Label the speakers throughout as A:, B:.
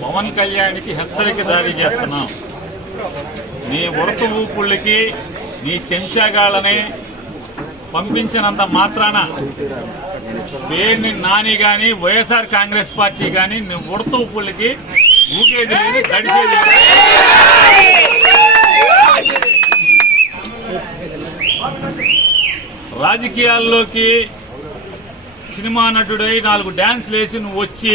A: పవన్ కళ్యాణ్కి హెచ్చరిక జారీ చేస్తున్నాం. నీ ఉడత ఊపుళ్ళకి నీ చెంచాగాళ్ళని పంపించినంత మాత్రాన పేరుని నాని కానీ వైఎస్ఆర్ కాంగ్రెస్ పార్టీ కానీ నీ ఉడత ఊపుళ్ళకి ఊకేది లేదు గడిచేది లేదు. రాజకీయాల్లోకి సినిమా నటుడై నాలుగు డ్యాన్స్లు వేసి నువ్వు వచ్చి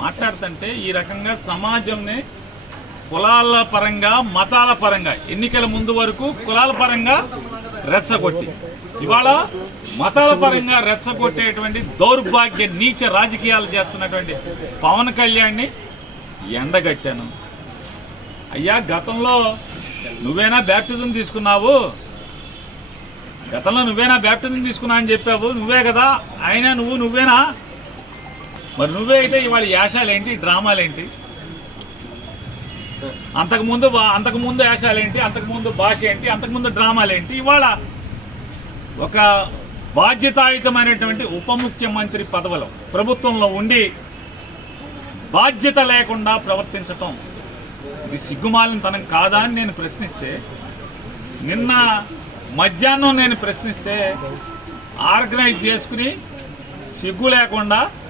A: మాట్లాడుతుంటే ఈ రకంగా సమాజంని కులాల పరంగా మతాల పరంగా ఎన్నికల ముందు వరకు కులాల పరంగా రెచ్చగొట్టి ఇవాళ మతాల పరంగా రెచ్చగొట్టేటువంటి దౌర్భాగ్య నీచ రాజకీయాలు చేస్తున్నటువంటి పవన్ కళ్యాణ్ని ఎండగట్టాను. అయ్యా గతంలో నువ్వేనా బ్యాప్టిజం తీసుకున్నావు? గతంలో నువ్వేనా బ్యాప్టిజం తీసుకున్నా అని చెప్పావు? నువ్వే కదా? ఆయన నువ్వు నువ్వేనా మరి నువ్వే అయితే ఇవాళ యాషాలేంటి? డ్రామాలేంటి? అంతకుముందు అంతకుముందు యాషాలేంటి? అంతకుముందు భాష ఏంటి? అంతకుముందు డ్రామాలేంటి? ఇవాళ ఒక బాధ్యతాయుతమైనటువంటి ఉప ముఖ్యమంత్రి పదవిలో ప్రభుత్వంలో ఉండి బాధ్యత లేకుండా ప్రవర్తించటం ఇది సిగ్గుమాలిన తనం కాదా అని నేను ప్రశ్నిస్తే నిన్న మధ్యాహ్నం నేను ప్రశ్నిస్తే ఆర్గనైజ్ చేసుకుని సిగ్గు లేకుండా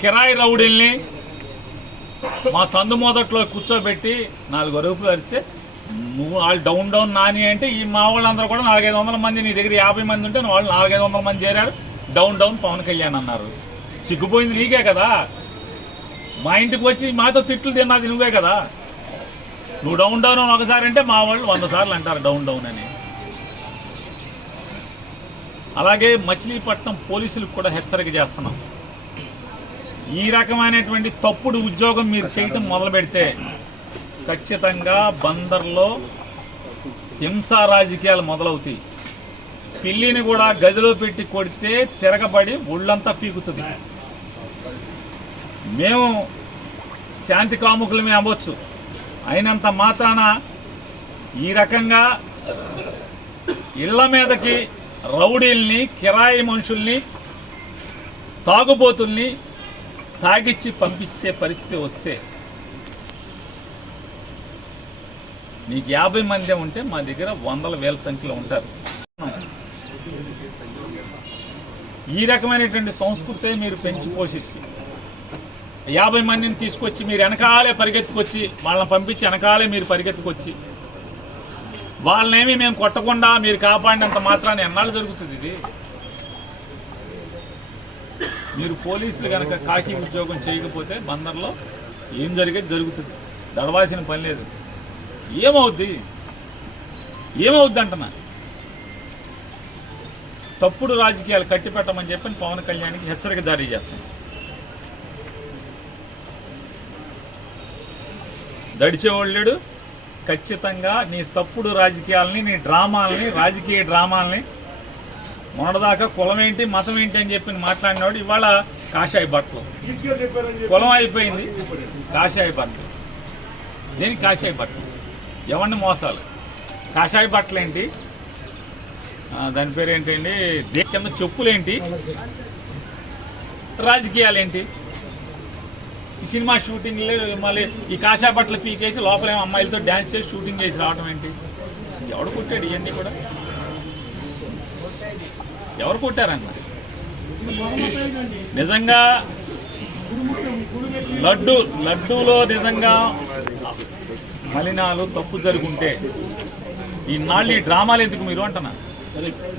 A: కిరాయి రౌడీల్ని మా సందు మొదట్లో కూర్చోబెట్టి నాలుగు అరుపులు అరిస్తే నువ్వు వాళ్ళు డౌన్ డౌన్ నాని అంటే ఈ మా వాళ్ళందరూ కూడా నాలుగైదు వందల మంది నీ దగ్గర యాభై మంది ఉంటే వాళ్ళు నాలుగైదు వందల మంది చేరారు డౌన్ డౌన్ పవన్ కళ్యాణ్ అన్నారు. సిగ్గుపోయింది నీకే కదా? మా ఇంటికి వచ్చి మాతో తిట్లు తిన్నది నువ్వే కదా? నువ్వు డౌన్ డౌన్ అని ఒకసారి అంటే మా వాళ్ళు వంద సార్లు అంటారు డౌన్ డౌన్ అని. అలాగే మచిలీపట్నం పోలీసులకు కూడా హెచ్చరిక చేస్తున్నాం. ఈ రకమైనటువంటి తప్పుడు ఉద్యోగం మీరు చేయటం మొదలు పెడితే ఖచ్చితంగా బందర్లో హింసా రాజకీయాలు మొదలవుతాయి. పిల్లిని కూడా గదిలో పెట్టి కొడితే తిరగబడి ఒళ్ళంతా పీకుతుంది. మేము శాంతి కాముకులమే అవ్వచ్చు. అయినంత మాత్రాన ఈ రకంగా ఇళ్ళ మీదకి రౌడీల్ని కిరాయి మనుషుల్ని తాగుబోతుల్ని తాగిచ్చి పంపించే పరిస్థితి వస్తే నీకు యాభై మంది ఉంటే మా దగ్గర వందల వేల సంఖ్యలో ఉంటారు. ఈ రకమైనటువంటి సంస్కృతే మీరు పెంచి పోషించి యాభై మందిని తీసుకొచ్చి మీరు వెనకాలే పరిగెత్తుకొచ్చి వాళ్ళని పంపించి వెనకాలే మీరు పరిగెత్తుకొచ్చి వాళ్ళనేమి మేము కొట్టకుండా మీరు కాపాడినంత మాత్రాన్ని ఎన్నాళ్ళు జరుగుతుంది ఇది? మీరు పోలీసులు కనుక కాకి ఉద్యోగం చేయకపోతే బందర్లో ఏం జరిగేది? జరుగుతుంది. దడవాల్సిన పని లేదు. ఏమవుద్ది? ఏమవుద్ది అంటున్నా తప్పుడు రాజకీయాలు కట్టిపెట్టమని చెప్పి పవన్ కళ్యాణ్కి హెచ్చరిక జారీ చేస్తాం. దడిచేవాళ్ళు ఖచ్చితంగా నీ తప్పుడు రాజకీయాలని నీ డ్రామాలని రాజకీయ డ్రామాలని మొన్నటిదాకా కులం ఏంటి మతం ఏంటి అని చెప్పి మాట్లాడినవాడు ఇవాళ కాషాయ బట్టలు కులం అయిపోయింది కాషాయ బట్టలు దేనికి కాషాయ బట్టలు ఎవరిని మోసాలు? కాషాయ బట్టలు ఏంటి దాని పేరు ఏంటండి దే కింద చెప్పులేంటి? రాజకీయాలేంటి? ఈ సినిమా షూటింగ్లే మళ్ళీ ఈ కాషాయ బట్టలు పీకేసి లోపలేమో అమ్మాయిలతో డ్యాన్స్ చేసి షూటింగ్ చేసి రావడం ఏంటి? ఎవడు కొట్టాడు ఇవన్నీ కూడా? ఎవరు కొట్టారన్న నిజంగా లడ్డు లడ్డూలో నిజంగా మలినాలు తప్పు జరుగుంటే ఈ ఈ డ్రామాలు ఎందుకు మీరు అంటున్నా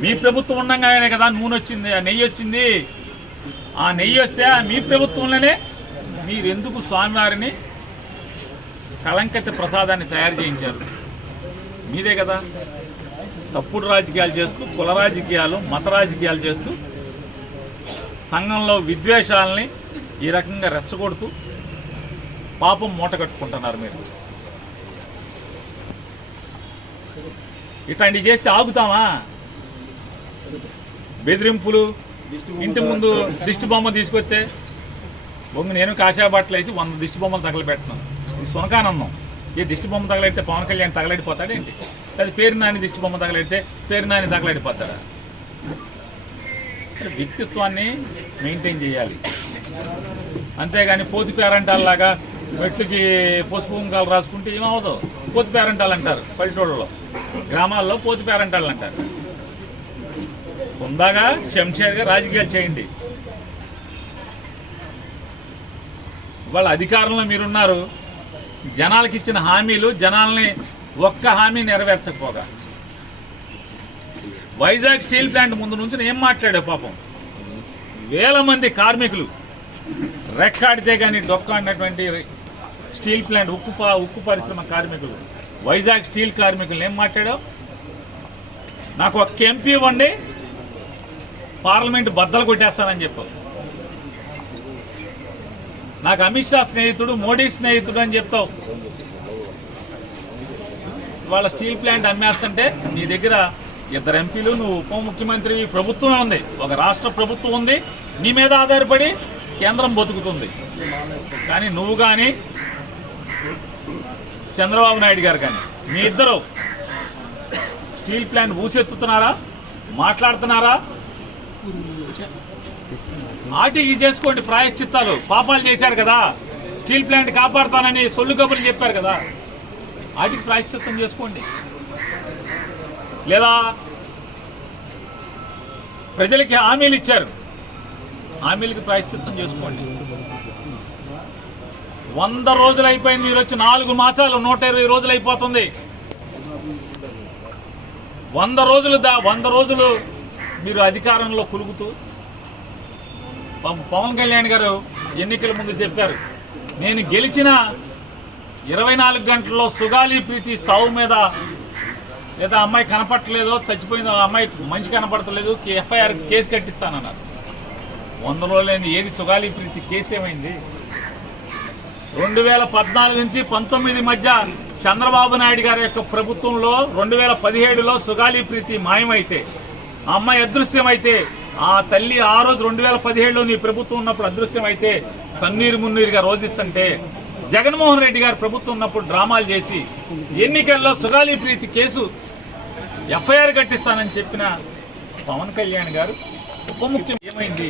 A: మీ ప్రభుత్వం ఉండగానే కదా నూనె వచ్చింది ఆ నెయ్యి వచ్చింది. ఆ నెయ్యి వస్తే ఆ మీ ప్రభుత్వంలోనే మీరెందుకు స్వామివారిని కలంకత ప్రసాదాన్ని తయారు చేయించారు? మీదే కదా. తప్పుడు రాజకీయాలు చేస్తూ కుల రాజకీయాలు మత రాజకీయాలు చేస్తూ సంఘంలో విద్వేషాలని ఈ రకంగా రెచ్చగొడుతూ పాపం మూట కట్టుకుంటున్నారు మీరు. ఇట్లాంటివి చేస్తే ఆగుతామా? బెదిరింపులు ఇంటి ముందు దిష్టి బొమ్మ తీసుకొస్తే బొమ్మ నేను కాషాయ బట్టలు వేసి వంద దిష్టి బొమ్మలు తగలబెట్టినాను. ఇది సునకానందం. ఏ దిష్టి బొమ్మ తగలెడితే పవన్ కళ్యాణ్ తగలడిపోతాడేంటి అది పేరు నాని దిష్టి బొమ్మ తగలెడితే పేరు నాని తగలడిపోతాడా? వ్యక్తిత్వాన్ని మెయింటైన్ చేయాలి. అంతేగాని పోతి పేరంటాల్లాగా మెట్లకి పసుపు కుంకాలు రాసుకుంటే ఏమవుదు పోతి పేరంటాలు అంటారు పల్లెటూళ్ళలో. గ్రామాల్లో పోతి పేరంటాలు అంటారు ఉందాగా శంషేర్గా రాజకీయాలు చేయండి. వాళ్ళ అధికారంలో మీరున్నారు. జనాలకు ఇచ్చిన హామీలు జనాల్ని ఒక్క హామీ నెరవేర్చకపోగా. వైజాగ్ స్టీల్ ప్లాంట్ ముందు నుంచి ఏం మాట్లాడావు పాపం? వేల మంది కార్మికులు రెక్కాడితే కానీ డొక్కాడినటువంటి స్టీల్ ప్లాంట్ ఉక్కు ఉక్కు పరిశ్రమ కార్మికులు వైజాగ్ స్టీల్ కార్మికులు ఏం మాట్లాడావు? నాకు ఒక ఎంపీ ఇవ్వండి పార్లమెంట్ బద్దలు కొట్టేస్తానని చెప్పావు. నాకు అమిత్ షా స్నేహితుడు మోడీ స్నేహితుడు అని చెప్తావు. వాళ్ళ స్టీల్ ప్లాంట్ అమ్మేస్తుంటే నీ దగ్గర ఇద్దరు ఎంపీలు నువ్వు ఉప ముఖ్యమంత్రి ప్రభుత్వమే ఉంది. ఒక రాష్ట్ర ప్రభుత్వం ఉంది. నీ మీద ఆధారపడి కేంద్రం బతుకుతుంది. కానీ నువ్వు కానీ చంద్రబాబు నాయుడు గారు కానీ మీ ఇద్దరు స్టీల్ ప్లాంట్ ఊసెత్తుతున్నారా? మాట్లాడుతున్నారా? ఆటికి చేసుకోండి ప్రాయశ్చిత్తాలు. పాపాలు చేశారు కదా. స్టీల్ ప్లాంట్ కాపాడుతానని సొల్లు కబుర్లు చెప్పారు కదా. వాటికి ప్రాయశ్చిత్తం చేసుకోండి. లేదా ప్రజలకి హామీలు ఇచ్చారు. హామీలకి ప్రాయశ్చిత్తం చేసుకోండి. వంద రోజులు అయిపోయింది. మీరు వచ్చి నాలుగు మాసాలు నూట ఇరవై రోజులు అయిపోతుంది. వంద రోజులు దా వంద రోజులు మీరు అధికారంలో కులుగుతూ పవన్ కళ్యాణ్ గారు ఎన్నికల ముందు చెప్పారు నేను గెలిచిన ఇరవై నాలుగు గంటల్లో సుగాలి ప్రీతి చావు మీద లేదా అమ్మాయి కనపడట్లేదో చచ్చిపోయిందో ఆ అమ్మాయి మనిషి కనపడతలేదు ఎఫ్ఐఆర్ కేసు కట్టిస్తానన్నారు. వంద రోజులైంది ఏది సుగాలి ప్రీతి కేసు ఏమైంది? రెండు వేల పద్నాలుగు నుంచి పంతొమ్మిది మధ్య చంద్రబాబు నాయుడు గారి యొక్క ప్రభుత్వంలో రెండు వేల పదిహేడులో సుగాలి ప్రీతి మాయమైతే అమ్మాయి అదృశ్యమైతే ఆ తల్లి ఆ రోజు రెండు వేల పదిహేడులో నీ ప్రభుత్వం ఉన్నప్పుడు అదృశ్యం అయితే కన్నీరు మున్నీరుగా రోధిస్తుంటే జగన్మోహన్ రెడ్డి గారు ప్రభుత్వం ఉన్నప్పుడు డ్రామాలు చేసి ఎన్నికల్లో సుగాలి ప్రీతి కేసు ఎఫ్ఐఆర్ కట్టిస్తానని చెప్పిన పవన్ కళ్యాణ్ గారు ఉప ఏమైంది?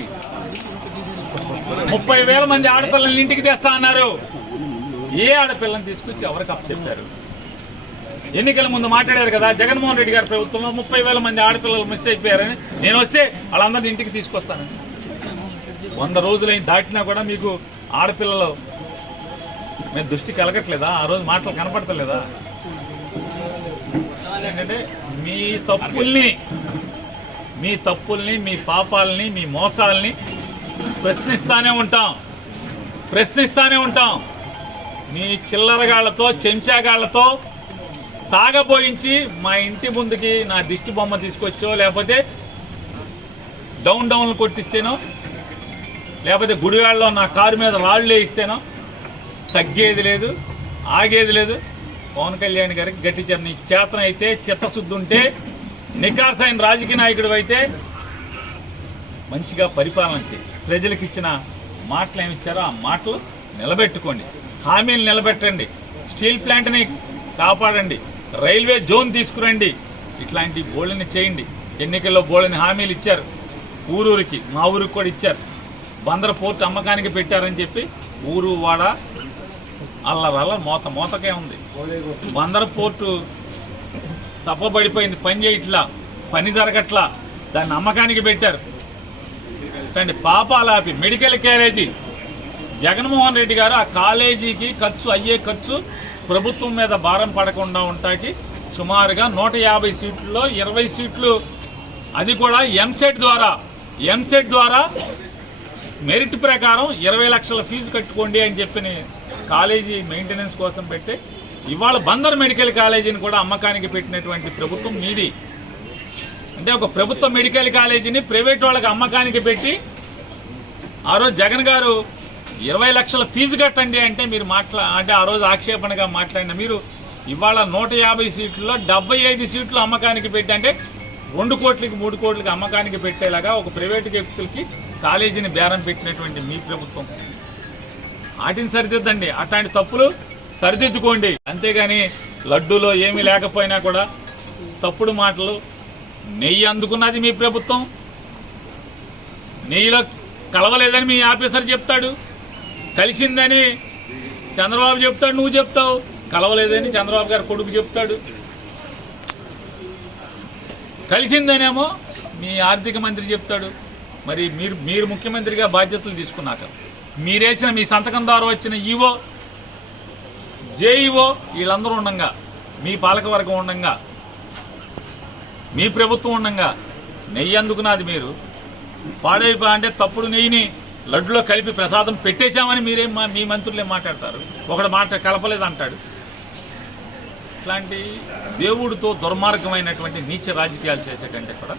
A: ముప్పై వేల మంది ఆడపిల్లల్ని ఇంటికి తెస్తా అన్నారు. ఏ ఆడపిల్లని తీసుకొచ్చి ఎవరికి అప్పచెప్పారు? ఎన్నికల ముందు మాట్లాడారు కదా జగన్మోహన్ రెడ్డి గారి ప్రభుత్వంలో ముప్పై వేల మంది ఆడపిల్లలు మిస్ అయిపోయారని. నేను వస్తే వాళ్ళందరినీ ఇంటికి తీసుకొస్తానని వంద రోజులైన దాటినా కూడా మీకు ఆడపిల్లలు మేము దృష్టి కలగట్లేదా? ఆ రోజు మాటలు కనపడతలేదా? ఏంటంటే మీ తప్పుల్ని మీ తప్పుల్ని మీ పాపాలని మీ మోసాలని ప్రశ్నిస్తానే ఉంటాం. ప్రశ్నిస్తానే ఉంటాం. మీ చిల్లరగాళ్ళతో చెంచాగాళ్ళతో తాగబోయించి మా ఇంటి ముందుకి నా దిష్టి బొమ్మ తీసుకొచ్చో లేకపోతే డౌన్ డౌన్లు కొట్టిస్తేనో లేకపోతే గుడివాళ్ళలో నా కారు మీద రాళ్ళు వేయిస్తేనో తగ్గేది లేదు ఆగేది లేదు. పవన్ కళ్యాణ్ గారికి గట్టి చర్ణ. చేతన అయితే చిత్తశుద్ధి ఉంటే నికార్సైన రాజకీయ నాయకుడు అయితే మంచిగా పరిపాలన చేయి. ప్రజలకు ఇచ్చిన మాటలు ఏమి ఇచ్చారో ఆ మాటలు నిలబెట్టుకోండి. హామీలు నిలబెట్టండి. స్టీల్ ప్లాంట్ని కాపాడండి. రైల్వే జోన్ తీసుకురండి. ఇట్లాంటి బోళ్ళని చేయండి. ఎన్నికల్లో బోళ్ళని హామీలు ఇచ్చారు. ఊరూరికి మా ఊరికి కూడా ఇచ్చారు. బందర పోర్టు అమ్మకానికి పెట్టారని చెప్పి ఊరు వాడ అల్లరల్ల మోత మోతకే ఉంది. బందర పోర్టు తప్పబడిపోయింది పని చేయట్లా పని జరగట్లా. దాన్ని అమ్మకానికి పెట్టారు. కానీ పాపాలాపి మెడికల్ క్యారేజీ జగన్మోహన్ రెడ్డి గారు ఆ కాలేజీకి ఖర్చు అయ్యే ఖర్చు ప్రభుత్వం మీద భారం పడకుండా ఉంటాకి సుమారుగా నూట యాభై సీట్లలో ఇరవై సీట్లు. అది కూడా ఎంసెట్ ద్వారా. ఎంసెట్ ద్వారా మెరిట్ ప్రకారం ఇరవై లక్షల ఫీజు కట్టుకోండి అని చెప్పిన కాలేజీ మెయింటెనెన్స్ కోసం పెట్టి ఇవాళ బందర్ మెడికల్ కాలేజీని కూడా అమ్మకానికి పెట్టినటువంటి ప్రభుత్వం మీది. అంటే ఒక ప్రభుత్వ మెడికల్ కాలేజీని ప్రైవేట్ వాళ్ళకి అమ్మకానికి పెట్టి ఆ రోజు జగన్ గారు ఇరవై లక్షల ఫీజు కట్టండి అంటే మీరు మాట్లా అంటే ఆ రోజు ఆక్షేపణగా మాట్లాడిన మీరు ఇవాళ నూట యాభై సీట్లలో డెబ్బై ఐదు సీట్లు అమ్మకానికి పెట్టి అంటే రెండు కోట్లకి మూడు కోట్లకి అమ్మకానికి పెట్టేలాగా ఒక ప్రైవేట్ వ్యక్తులకి కాలేజీని బేరం పెట్టినటువంటి మీ ప్రభుత్వం. వాటిని సరిదిద్దండి. అట్లాంటి తప్పులు సరిదిద్దుకోండి. అంతేగాని లడ్డూలో ఏమీ లేకపోయినా కూడా తప్పుడు మాటలు నెయ్యి అందుకున్నది మీ ప్రభుత్వం. నెయ్యిలో కలవలేదని మీ ఆఫీసర్ చెప్తాడు. కలిసిందని చంద్రబాబు చెప్తాడు నువ్వు చెప్తావు. కలవలేదని చంద్రబాబు గారు కొడుకు చెప్తాడు. కలిసిందనేమో మీ ఆర్థిక మంత్రి చెప్తాడు. మరి మీరు మీరు ముఖ్యమంత్రిగా బాధ్యతలు తీసుకున్నాక మీరేసిన మీ సంతకం ద్వారా వచ్చిన ఈవో జేఈఓ వీళ్ళందరూ ఉండంగా మీ పాలకవర్గం ఉండగా మీ ప్రభుత్వం ఉండగా నెయ్యి అందుకున్నది మీరు. పాడైపో అంటే తప్పుడు నెయ్యిని లడ్డులో కలిపి ప్రసాదం పెట్టేశామని మీరేం మా- మీ మంత్రులు మాట్లాడతారు. ఒకడు మాట కలపలేదు అంటాడు ఇట్లాంటి దేవుడితో దుర్మార్గమైనటువంటి నీచ రాజకీయాలు చేసేటంటే కూడా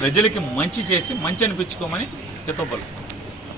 A: ప్రజలకి మంచి చేసి మంచి అనిపించుకోమని హితోపలు